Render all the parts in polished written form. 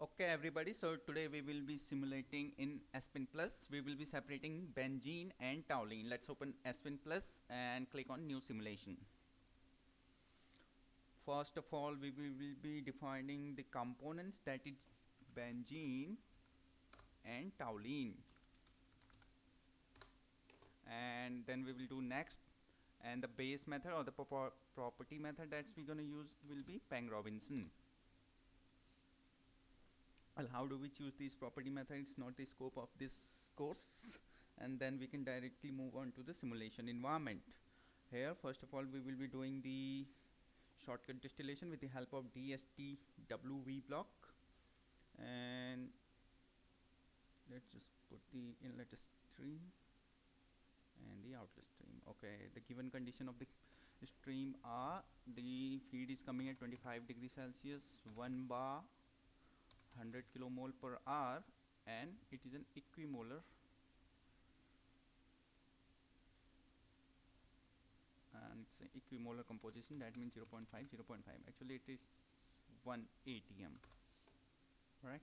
Okay everybody, so today we will be simulating in Spin Plus. We will be separating benzene and toluene. Let's open Spin Plus and click on new simulation. First of all, we will be defining the components, that is benzene and toluene, and then we will do next, and the base method or the property method that we're going to use will be Peng-Robinson. Well, how do we choose these property methods? Not the scope of this course. And then we can directly move on to the simulation environment. Here, first of all, we will be doing the shortcut distillation with the help of DSTWV block. And let's just put the inlet stream and the outlet stream. Okay, the given condition of the stream are the feed is coming at 25 degrees Celsius, 1 bar, 100 kilomole per hour, and it is an equimolar and it's an equimolar composition. That means 0.5. Actually it is 1 atm, right?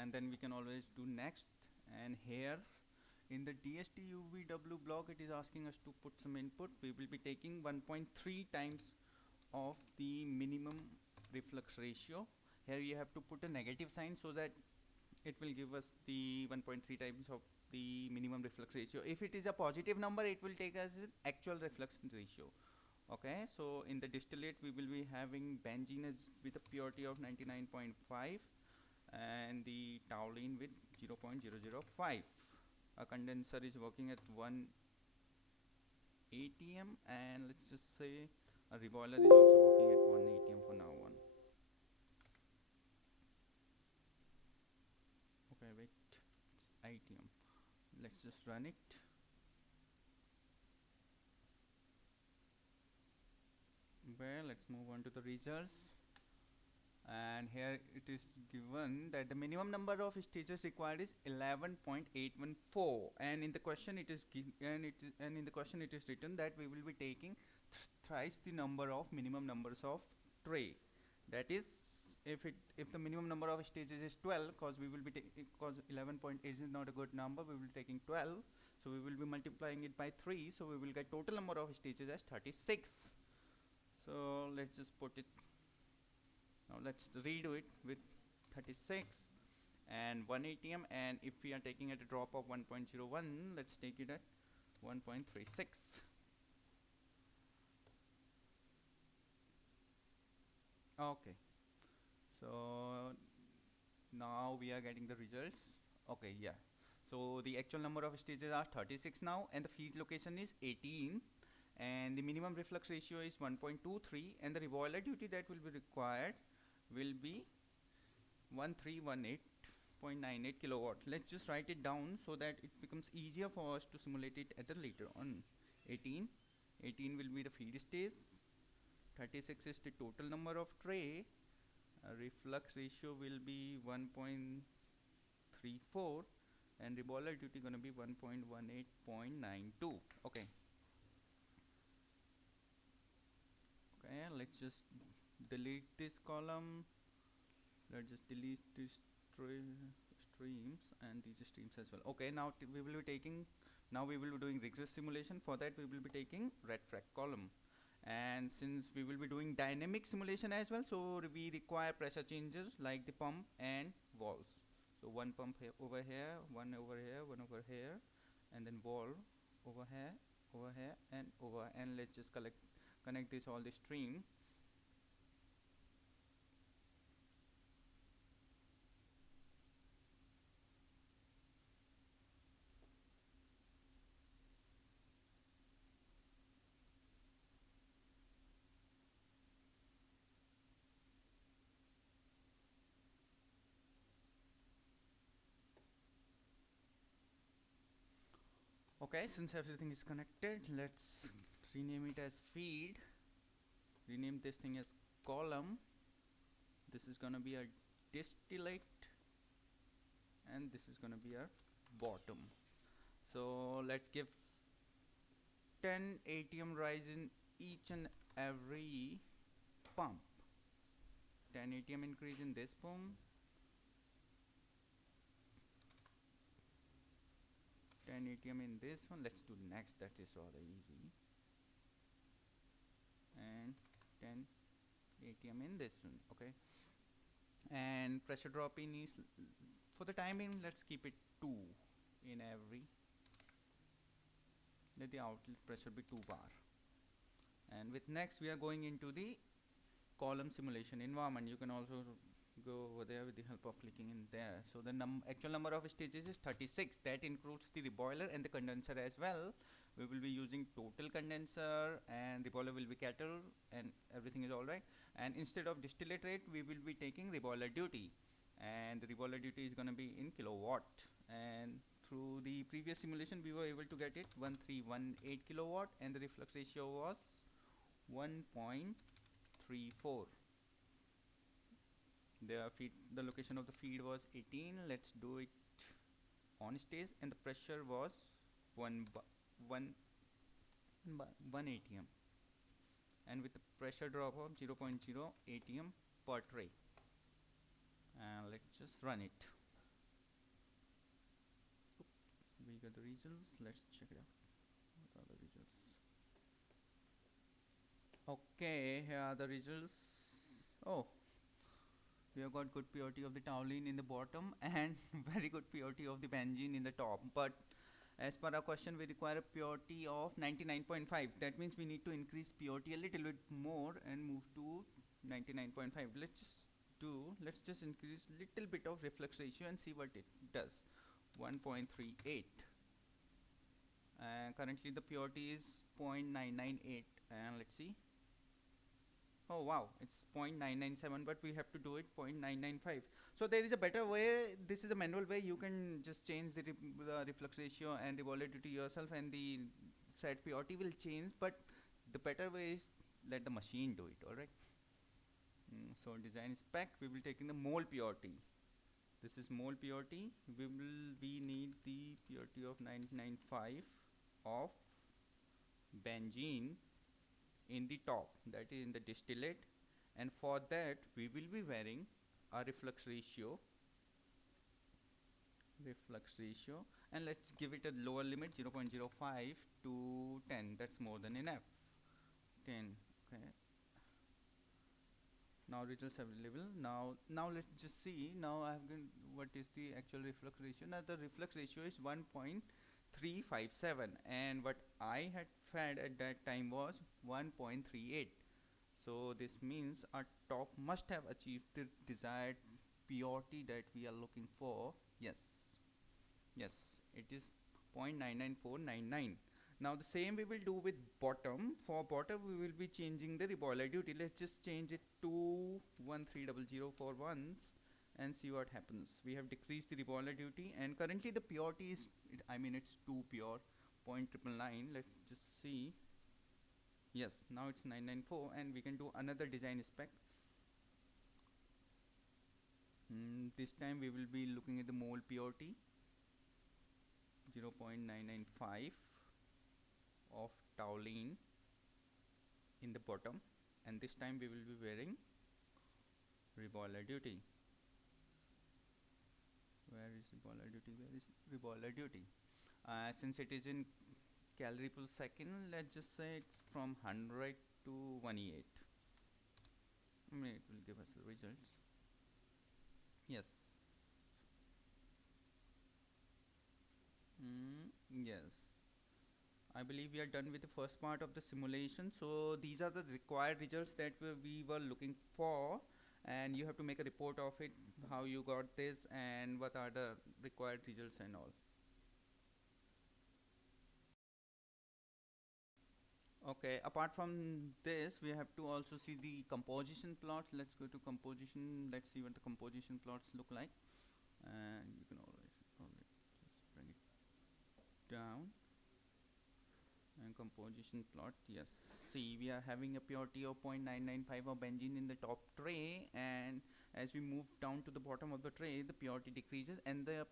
And then we can always do next, and here in the DSTUVW block it is asking us to put some input. We will be taking 1.3 times of the minimum reflux ratio. Here you have to put a negative sign so that it will give us the 1.3 times of the minimum reflux ratio. If it is a positive number, it will take us an actual reflux ratio. Okay, so in the distillate we will be having benzene with a purity of 99.5 and the toluene with 0.005. A condenser is working at 1 atm, and let's just say a reboiler is also working at 1 atm for now on. Okay, wait, it's atm. Let's just run it. Well, let's move on to the results. And here it is given that the minimum number of stages required is 11.814, and in the question it is written that we will be taking thrice the number of minimum numbers of tray. That is, if the minimum number of stages is 12, because we will be because 11.8 is not a good number, we will be taking 12, so we will be multiplying it by 3, so we will get total number of stages as 36. So let's just put it. Now let's redo it with 36 and 1 atm, and if we are taking at a drop of 1.01, let's take it at 1.36. Okay, so now we are getting the results. Okay, yeah, so the actual number of stages are 36 now, and the feed location is 18, and the minimum reflux ratio is 1.23, and the reboiler duty that will be required will be 1318.98 kilowatt. Let's just write it down so that it becomes easier for us to simulate it at the later on. 18 will be the feed stage, 36 is the total number of tray, reflux ratio will be 1.34, and reboiler duty gonna be 1.18.92. Okay, let's just delete this column. Let's just delete these streams and these streams as well. Okay, now we will be taking, now we will be doing rigorous simulation. For that we will be taking Radfrac column, and since we will be doing dynamic simulation as well, so we require pressure changes like the pump and valves. So one pump over here, one over here, one over here, and then valve over here, and over, and let's just connect this all the stream. Okay, since everything is connected, let's rename it as feed, rename this thing as column. This is gonna be our distillate, and this is gonna be our bottom. So let's give 10 atm rise in each and every pump, 10 atm increase in this pump, 10 ATM in this one. Let's do next, that is rather easy. And 10 ATM in this one. Okay, and pressure drop in is, for the timing, let's keep it 2 in every. Let the outlet pressure be 2 bar. And with next we are going into the column simulation environment. You can also go over there with the help of clicking in there. So the actual number of stages is 36. That includes the reboiler and the condenser as well. We will be using total condenser, and reboiler will be kettle, and everything is alright. And instead of distillate rate, we will be taking reboiler duty, and the reboiler duty is going to be in kilowatt. And through the previous simulation we were able to get it 1318 kilowatt, and the reflux ratio was 1.34. The location of the feed was 18. Let's do it on stage, and the pressure was 1 atm, and with the pressure drop of 0.0 atm per tray. And let's just run it. We got the results. Let's check it out. What are the results? Okay, here are the results. Oh, we have got good purity of the toluene in the bottom and very good purity of the benzene in the top. But as per our question, we require a purity of 99.5. That means we need to increase purity a little bit more and move to 99.5. Let's just increase little bit of reflux ratio and see what it does. 1.38. Currently the purity is 0.998, and let's see. Oh wow, it's 0.997, but we have to do it 0.995. So there is a better way. This is a manual way. You can just change the reflux ratio and reboiler duty yourself, and the set purity will change. But the better way is let the machine do it. All right. So design spec, we will take in the mole purity. This is mole purity. We need the purity of 995 of benzene in the top, that is in the distillate, and for that we will be varying a reflux ratio, and let's give it a lower limit, 0.05 to 10. That's more than enough. 10. Okay, now results available. Now let's just see. Now I have given what is the actual reflux ratio. Now the reflux ratio is 1.357, and what I had fed at that time was 1.38. So this means our top must have achieved the desired purity that we are looking for. Yes, it is 0.99499. Now the same we will do with bottom. For bottom we will be changing the reboiler duty. Let's just change it to 1300 for once and see what happens. We have decreased the reboiler duty, and currently the purity is, it's too pure, 0.999. Let's just see. Yes, now it's 994, and we can do another design spec. This time we will be looking at the mole purity, 0.995 of toluene in the bottom, and this time we will be wearing reboiler duty. Where is reboiler duty? Since it is in calorie per second, let's just say it's from 100 to 108. It will give us the results. Yes. Yes, I believe we are done with the first part of the simulation. So these are the required results that we were looking for, and you have to make a report of it, how you got this and what are the required results and all. Okay, apart from this, we have to also see the composition plots. Let's go to composition. Let's see what the composition plots look like. And you can always just bring it down. And composition plot, yes. See, we are having a purity of 0.995 of benzene in the top tray, and as we move down to the bottom of the tray, the purity decreases and the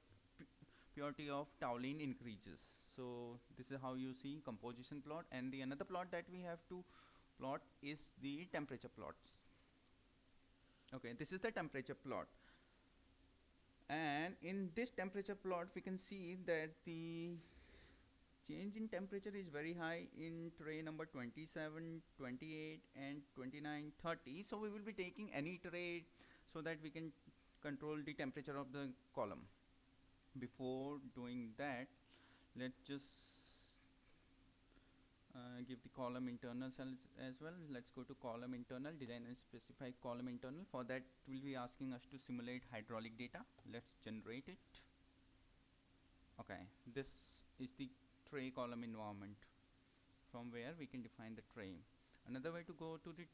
purity of toluene increases. So this is how you see composition plot. And the another plot that we have to plot is the temperature plots. Okay, this is the temperature plot, and in this temperature plot we can see that the change in temperature is very high in tray number 27, 28 and 29, 30. So we will be taking any tray so that we can control the temperature of the column. Before doing that, let's just give the column internal cells as well. Let's go to column internal, design and specify column internal. For that, it will be asking us to simulate hydraulic data. Let's generate it. Okay, this is the tray column environment from where we can define the tray. Another way to go to the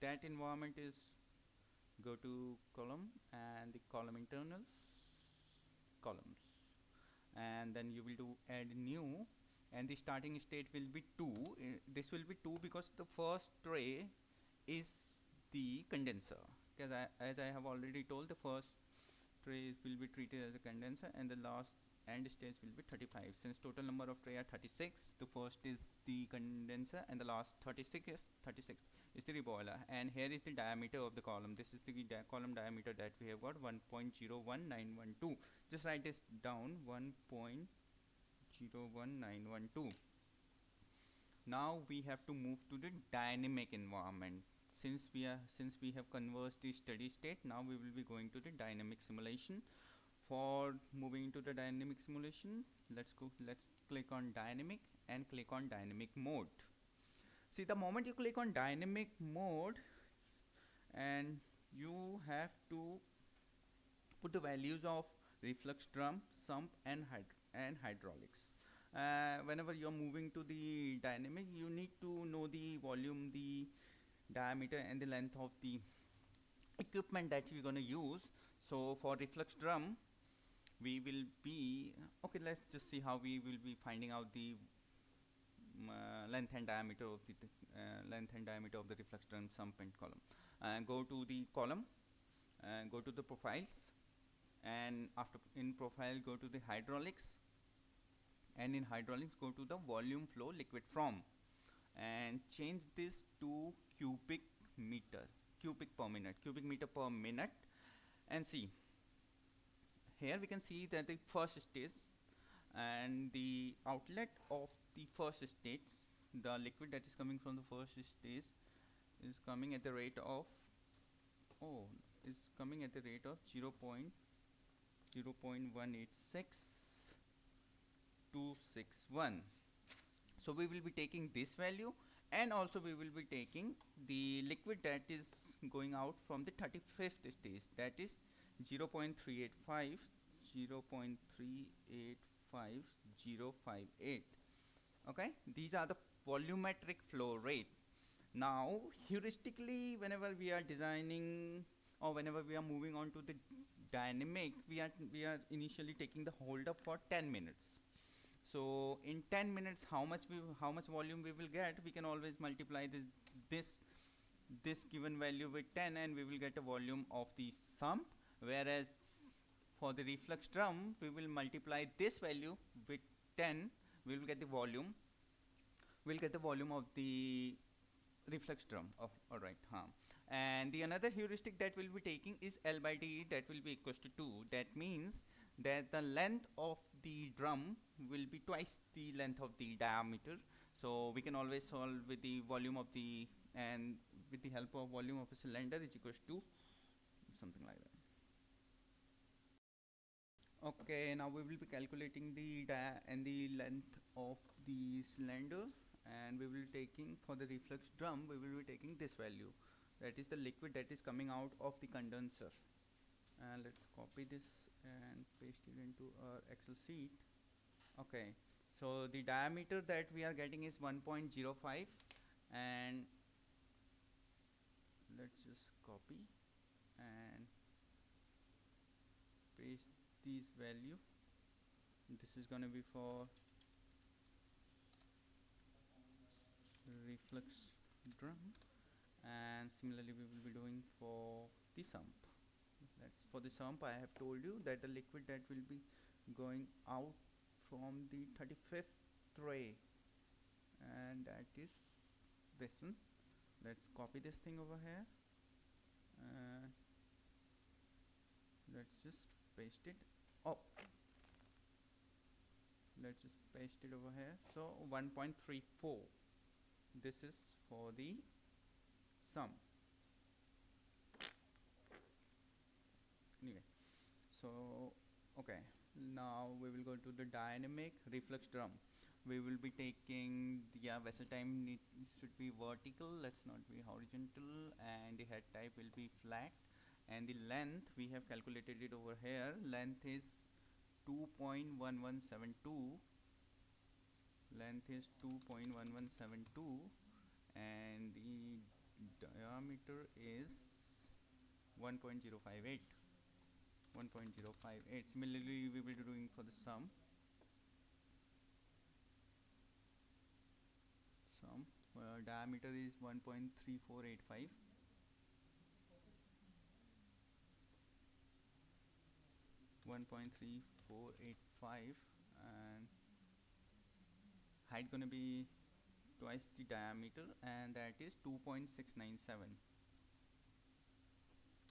that environment is go to column and the column internals, columns, and then you will do add new, and the starting state will be 2. This will be 2 because the first tray is the condenser, because as I have already told, the first trays will be treated as a condenser and the last end stage will be 35. Since total number of tray are 36, the first is the condenser and the last 36 is the reboiler. And here is the diameter of the column. This is the column diameter that we have got, 1.01912. Just write this down, 1.01912. Now we have to move to the dynamic environment. Since we have converged the steady state, now we will be going to the dynamic simulation. For moving into the dynamic simulation, let's click on dynamic and click on dynamic mode. See, the moment you click on dynamic mode, and you have to put the values of reflux drum, sump and hydraulics. Whenever you're moving to the dynamic, you need to know the volume, the diameter and the length of the equipment that you're going to use. So for reflux drum, we will be okay, let's just see how we will be finding out the length and diameter of the reflux drum, sump and column. Go to the column, go to the profiles, and after in profile go to the hydraulics, and in hydraulics go to the volume flow liquid from, and change this to cubic meter per minute, and see, here we can see that the first stage and the outlet of the first stage, the liquid that is coming from the first stage is coming at the rate of 0.0186,261. So we will be taking this value, and also we will be taking the liquid that is going out from the 35th stage, that is 0.385, 0.385058. Okay, these are the volumetric flow rate. Now heuristically, whenever we are designing or whenever we are moving on to the dynamic, we are initially taking the hold up for 10 minutes. So in 10 minutes, how much volume we will get, we can always multiply this given value with 10 and we will get a volume of the sump, whereas for the reflux drum we will multiply this value with 10, we will get the volume of the reflux drum. Oh, all right. And the another heuristic that we'll be taking is L by D, that will be equals to 2. That means that the length of the drum will be twice the length of the diameter. So we can always solve with the volume of the, and with the help of volume of a cylinder is equals to something like that. Okay, now we will be calculating the and the length of the cylinder, and we will be taking for the reflux drum, we will be taking this value, that is the liquid that is coming out of the condenser. And let's copy this and paste it into our Excel sheet. Okay, so the diameter that we are getting is 1.05, and let's just copy and paste these value. This is going to be for reflux drum, and similarly we will be doing for the sump. That's for the sump. I have told you that the liquid that will be going out from the 35th tray, and that is this one. Let's copy this thing over here and let's just paste it. Oh, let's just paste it over here. So 1.34, this is for the sum. Anyway, so okay, now we will go to the dynamic reflux drum. We will be taking the vessel time should be vertical, let's not be horizontal, and the head type will be flat, and the length we have calculated it over here. Length is 2.1172. Length is 2.1172, and the diameter is 1.058. 1.058. Similarly, we will be doing for the sum. Diameter is 1.3485. 1.3485, and height gonna be twice the diameter, and that is 2.697.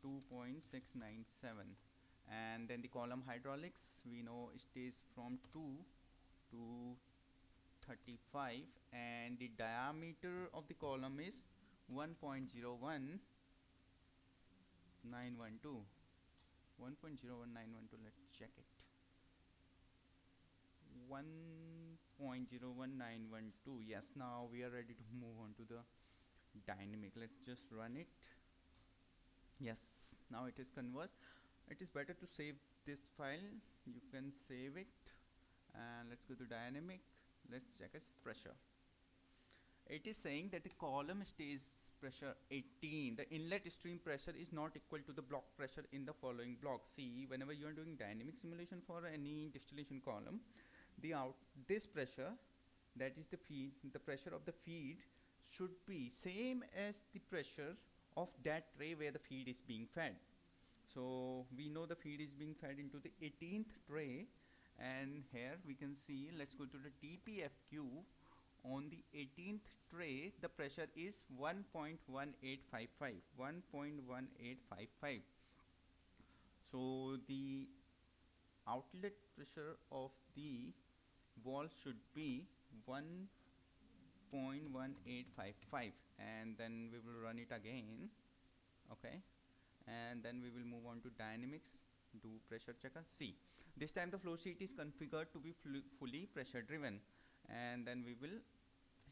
2.697. And then the column hydraulics, we know it stays from 2 to 35, and the diameter of the column is 1.01912. 1.01912, let's check it. 1.01912. Yes, now we are ready to move on to the dynamic. Let's just run it. Yes, now it is converged. It is better to save this file. You can save it, and let's go to dynamic. Let's check its pressure. It is saying that the column stays pressure 18. The inlet stream pressure is not equal to the block pressure in the following block. See, whenever you are doing dynamic simulation for any distillation column, this pressure, that is the feed, the pressure of the feed should be same as the pressure of that tray where the feed is being fed. So we know the feed is being fed into the 18th tray, and here we can see, let's go to the TPFQ. On the 18th tray, the pressure is 1.1855. 1.1855. So the outlet pressure of the wall should be 1.1855, and then we will run it again. Okay, and then we will move on to dynamics, do pressure checker. See, this time the flow sheet is configured to be fully pressure driven, and then we will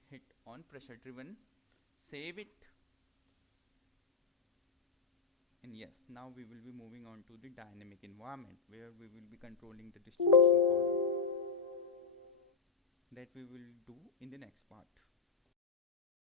hit on pressure driven, save it, and yes, now we will be moving on to the dynamic environment, where we will be controlling the distillation column. That we will do in the next part.